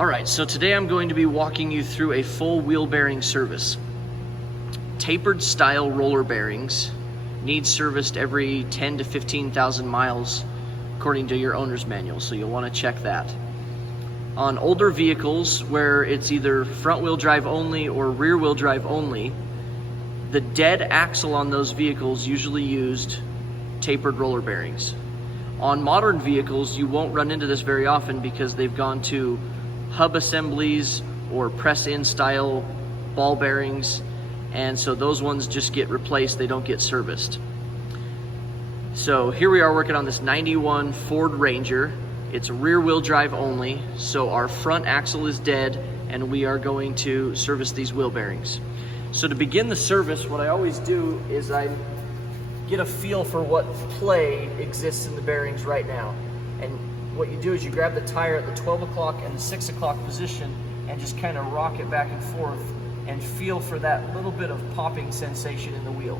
Alright, so today I'm going to be walking you through a full wheel bearing service. Tapered style roller bearings need serviced every 10 to 15,000 miles according to your owner's manual, so you'll want to check that. On older vehicles where it's either front wheel drive only or rear wheel drive only, the dead axle on those vehicles usually used tapered roller bearings. On modern vehicles, you won't run into this very often because they've gone to hub assemblies or press-in style ball bearings, and so those ones just get replaced, they don't get serviced. So here we are working on this 91 Ford Ranger. It's rear wheel drive only, so our front axle is dead and we are going to service these wheel bearings. So to begin the service, what I always do is I get a feel for what play exists in the bearings right now. And what you do is you grab the tire at the 12 o'clock and the 6 o'clock position and just kind of rock it back and forth and feel for that little bit of popping sensation in the wheel.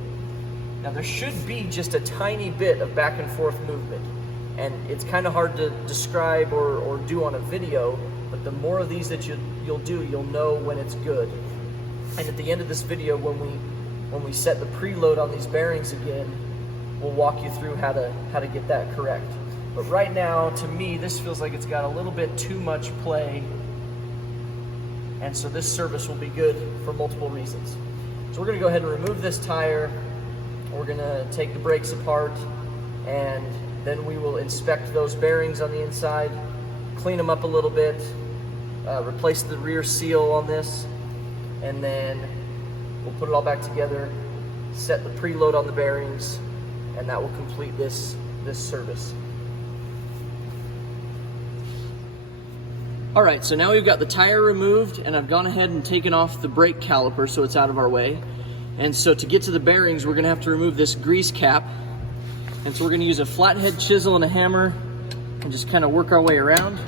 Now there should be just a tiny bit of back and forth movement, and it's kind of hard to describe or do on a video, but the more of these that you'll do, you'll know when it's good. And at the end of this video, when we set the preload on these bearings again, we'll walk you through how to get that correct. But right now, to me, this feels like it's got a little bit too much play, and so this service will be good for multiple reasons. So we're gonna go ahead and remove this tire, we're gonna take the brakes apart, and then we will inspect those bearings on the inside, clean them up a little bit, replace the rear seal on this, and then we'll put it all back together, set the preload on the bearings, and that will complete this service. All right, so now we've got the tire removed and I've gone ahead and taken off the brake caliper so it's out of our way. And so to get to the bearings, we're gonna have to remove this grease cap. And so we're gonna use a flathead chisel and a hammer and just kind of work our way around.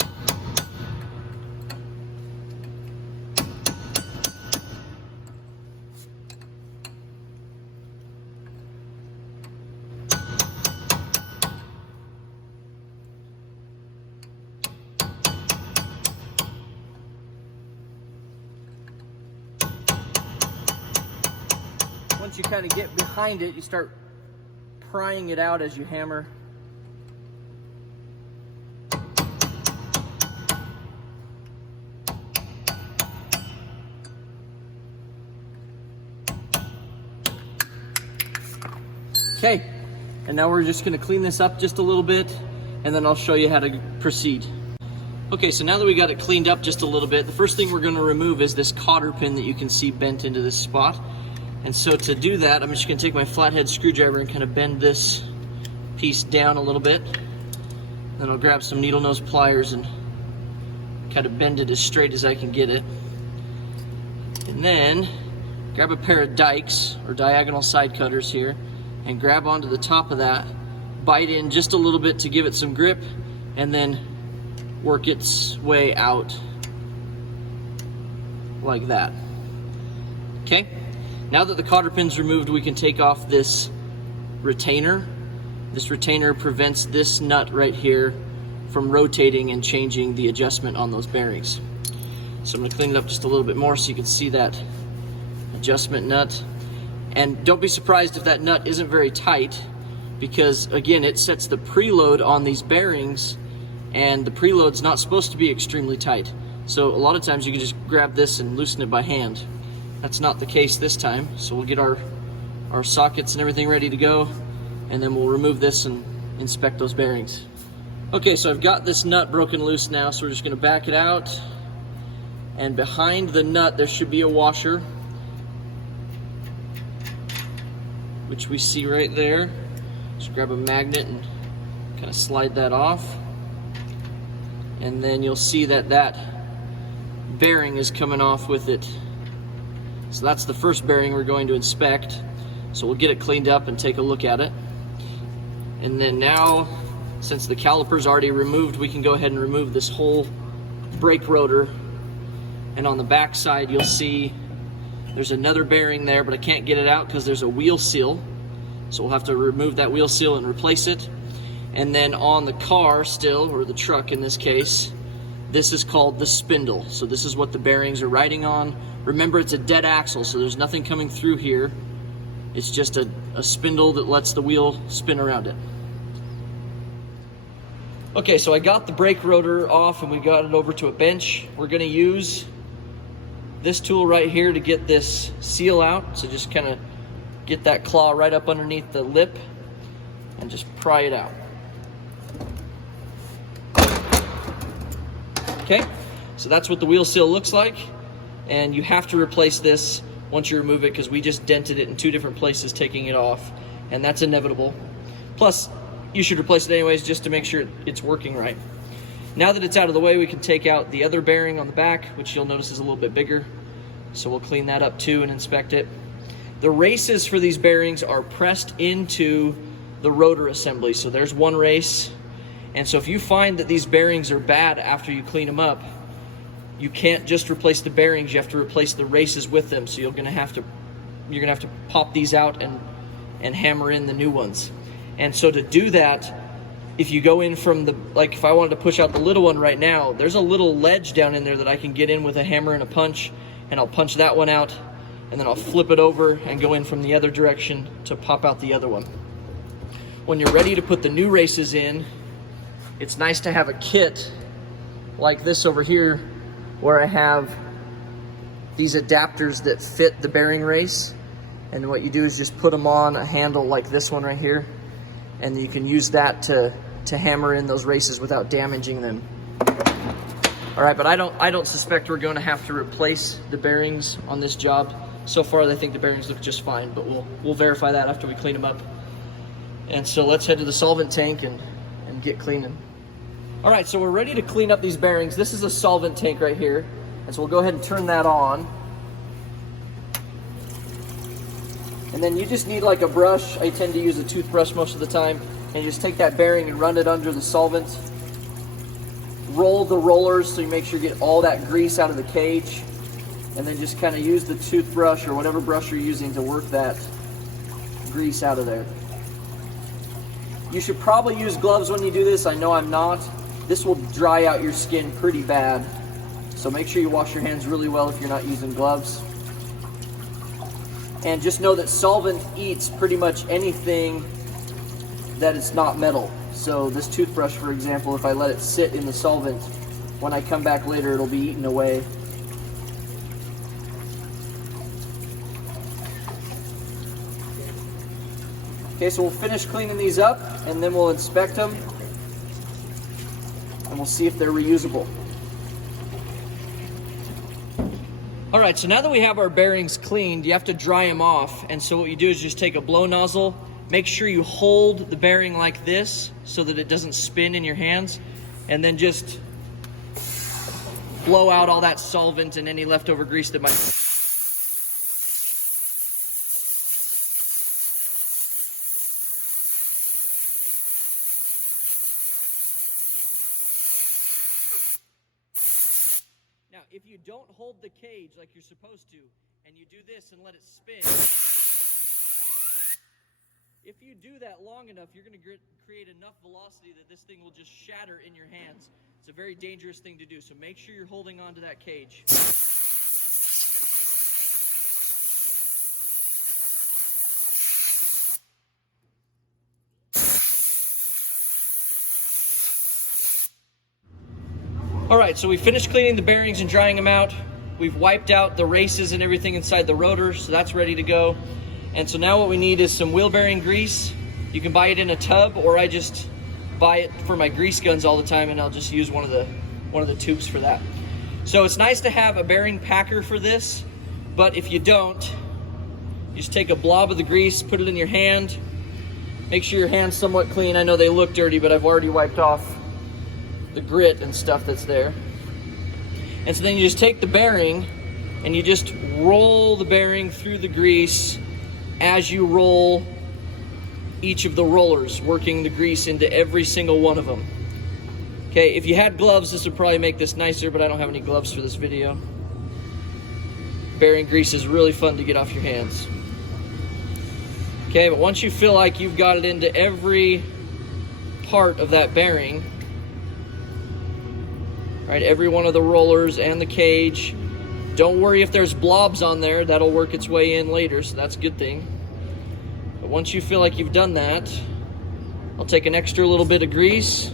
Once you kind of get behind it, you start prying it out as you hammer. Okay, and now we're just going to clean this up just a little bit, and then I'll show you how to proceed. Okay, so now that we got it cleaned up just a little bit, the first thing we're going to remove is this cotter pin that you can see bent into this spot. And so to do that, I'm just going to take my flathead screwdriver and kind of bend this piece down a little bit. Then I'll grab some needle nose pliers and kind of bend it as straight as I can get it. And then grab a pair of dikes or diagonal side cutters here and grab onto the top of that, bite in just a little bit to give it some grip, and then work its way out like that. Okay? Now that the cotter pin's removed, we can take off this retainer. This retainer prevents this nut right here from rotating and changing the adjustment on those bearings. So I'm going to clean it up just a little bit more so you can see that adjustment nut. And don't be surprised if that nut isn't very tight, because again, it sets the preload on these bearings, and the preload's not supposed to be extremely tight. So a lot of times you can just grab this and loosen it by hand. That's not the case this time, so we'll get our sockets and everything ready to go, and then we'll remove this and inspect those bearings. Okay, so I've got this nut broken loose now, so we're just going to back it out, and behind the nut there should be a washer, which we see right there. Just grab a magnet and kind of slide that off, and then you'll see that that bearing is coming off with it. So that's the first bearing we're going to inspect. So we'll get it cleaned up and take a look at it. And then now, since the caliper's already removed, we can go ahead and remove this whole brake rotor. And on the back side, you'll see there's another bearing there, but I can't get it out because there's a wheel seal. So we'll have to remove that wheel seal and replace it. And then on the car still, or the truck in this case, This is called the spindle. So this is what the bearings are riding on. Remember, it's a dead axle, so there's nothing coming through here. It's just a spindle that lets the wheel spin around it. Okay, so I got the brake rotor off and we got it over to a bench. We're gonna use this tool right here to get this seal out. So just kind of get that claw right up underneath the lip and just pry it out. Okay, so that's what the wheel seal looks like. And you have to replace this once you remove it because we just dented it in 2 different places taking it off, and that's inevitable. Plus, you should replace it anyways just to make sure it's working right. Now that it's out of the way, we can take out the other bearing on the back, which you'll notice is a little bit bigger. So we'll clean that up too and inspect it. The races for these bearings are pressed into the rotor assembly. So there's one race. And so if you find that these bearings are bad after you clean them up, you can't just replace the bearings, you have to replace the races with them. So you're gonna have to pop these out and hammer in the new ones. And so to do that, if you go in from the, like if I wanted to push out the little one right now, there's a little ledge down in there that I can get in with a hammer and a punch, and I'll punch that one out, and then I'll flip it over and go in from the other direction to pop out the other one. When you're ready to put the new races in, it's nice to have a kit like this over here where I have these adapters that fit the bearing race. And what you do is just put them on a handle like this one right here, and you can use that to hammer in those races without damaging them. All right, but I don't suspect we're going to have to replace the bearings on this job. So far, I think the bearings look just fine, but we'll verify that after we clean them up. And so let's head to the solvent tank and get cleaning. All right, so we're ready to clean up these bearings. This is a solvent tank right here, and so we'll go ahead and turn that on. And then you just need like a brush. I tend to use a toothbrush most of the time, and you just take that bearing and run it under the solvent. Roll the rollers so you make sure you get all that grease out of the cage, and then just kind of use the toothbrush or whatever brush you're using to work that grease out of there. You should probably use gloves when you do this. I know I'm not. This will dry out your skin pretty bad, so make sure you wash your hands really well if you're not using gloves. And just know that solvent eats pretty much anything that is not metal. So this toothbrush, for example, if I let it sit in the solvent, when I come back later, it'll be eaten away. Okay, so we'll finish cleaning these up, and then we'll inspect them, and we'll see if they're reusable. All right, so now that we have our bearings cleaned, you have to dry them off. And so what you do is just take a blow nozzle, make sure you hold the bearing like this so that it doesn't spin in your hands, and then just blow out all that solvent and any leftover grease that might... Now, if you don't hold the cage like you're supposed to, and you do this and let it spin, if you do that long enough, you're going to create enough velocity that this thing will just shatter in your hands. It's a very dangerous thing to do, so make sure you're holding on to that cage. All right, so we finished cleaning the bearings and drying them out. We've wiped out the races and everything inside the rotor, so that's ready to go. And so now what we need is some wheel bearing grease. You can buy it in a tub, or I just buy it for my grease guns all the time, and I'll just use one of the tubes for that. So it's nice to have a bearing packer for this, but if you don't, you just take a blob of the grease, put it in your hand. Make sure your hand's somewhat clean. I know they look dirty, but I've already wiped off the grit and stuff that's there. And so then you just take the bearing and you just roll the bearing through the grease as you roll each of the rollers, working the grease into every single one of them. Okay, if you had gloves, this would probably make this nicer, but I don't have any gloves for this video. Bearing grease is really fun to get off your hands. Okay, but once you feel like you've got it into every part of that bearing, All right, every one of the rollers and the cage. Don't worry if there's blobs on there, that'll work its way in later, so that's a good thing. But once you feel like you've done that, I'll take an extra little bit of grease,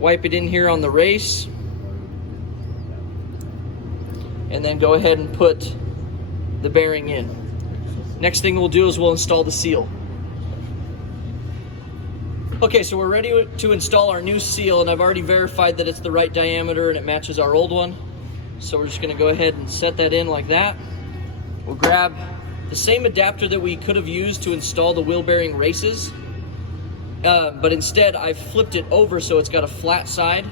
wipe it in here on the race, and then go ahead and put the bearing in. Next thing we'll do is we'll install the seal. Okay, so we're ready to install our new seal, and I've already verified that it's the right diameter and it matches our old one. So we're just gonna go ahead and set that in like that. We'll grab the same adapter that we could have used to install the wheel bearing races, but instead I've flipped it over so it's got a flat side.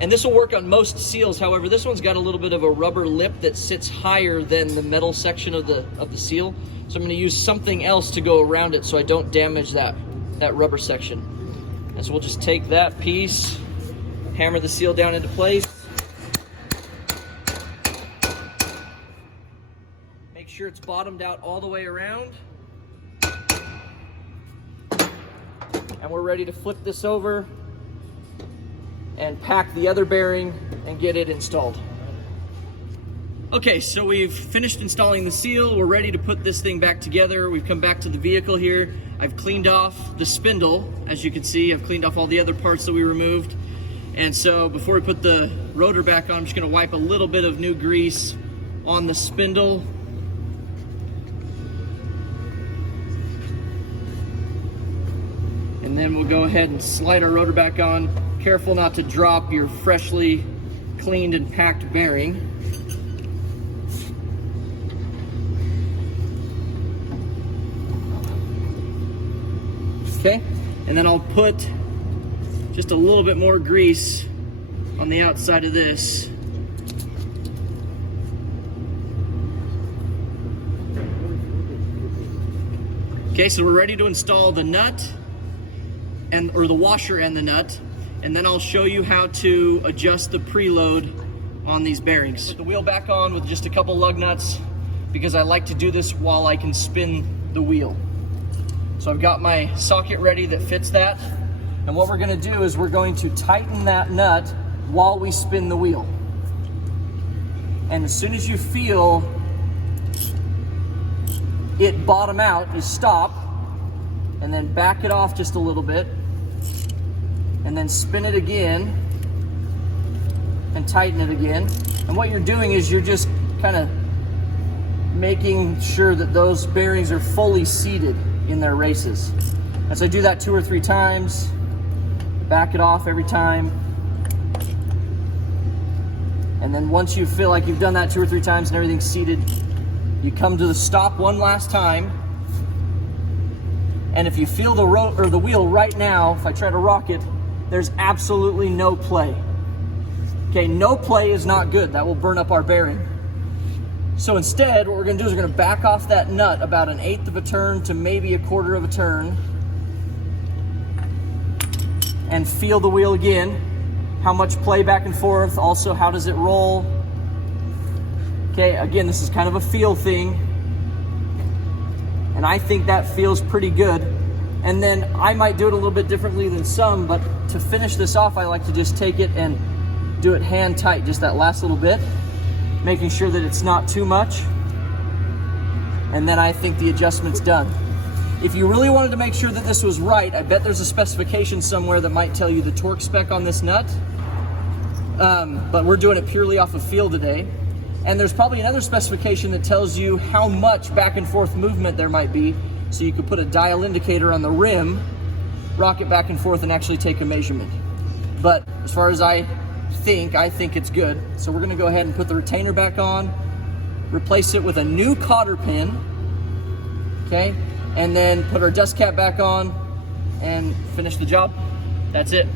And this will work on most seals. However, this one's got a little bit of a rubber lip that sits higher than the metal section of the seal. So I'm gonna use something else to go around it so I don't damage that rubber section. And so we'll just take that piece, hammer the seal down into place. Make sure it's bottomed out all the way around. And we're ready to flip this over and pack the other bearing and get it installed. Okay, so we've finished installing the seal. We're ready to put this thing back together. We've come back to the vehicle here. I've cleaned off the spindle, as you can see. I've cleaned off all the other parts that we removed. And so before we put the rotor back on, I'm just gonna wipe a little bit of new grease on the spindle. And then we'll go ahead and slide our rotor back on. Careful not to drop your freshly cleaned and packed bearing. Okay, and then I'll put just a little bit more grease on the outside of this. Okay, so we're ready to install the nut or the washer and the nut, and then I'll show you how to adjust the preload on these bearings. Put the wheel back on with just a couple lug nuts because I like to do this while I can spin the wheel. So I've got my socket ready that fits that, and what we're going to do is we're going to tighten that nut while we spin the wheel. And as soon as you feel it bottom out, just stop and then back it off just a little bit and then spin it again and tighten it again. And what you're doing is you're just kind of making sure that those bearings are fully seated in their races. As I do that 2 or 3 times, back it off every time. And then once you feel like you've done that 2 or 3 times and everything's seated, you come to the stop one last time. And if you feel the wheel right now, if I try to rock it, there's absolutely no play. Okay, no play is not good. That will burn up our bearing. So instead, what we're gonna do is we're gonna back off that nut about 1/8 of a turn to maybe 1/4 of a turn and feel the wheel again. How much play back and forth, also how does it roll. Okay, again, this is kind of a feel thing, and I think that feels pretty good. And then I might do it a little bit differently than some, but to finish this off, I like to just take it and do it hand tight, just that last little bit, making sure that it's not too much. And then I think the adjustment's done. If you really wanted to make sure that this was right, I bet there's a specification somewhere that might tell you the torque spec on this nut. But we're doing it purely off of feel today. And there's probably another specification that tells you how much back and forth movement there might be. So you could put a dial indicator on the rim, rock it back and forth, and actually take a measurement. But as far as I think it's good. So we're gonna go ahead and put the retainer back on, replace it with a new cotter pin, okay? And then put our dust cap back on and finish the job. That's it.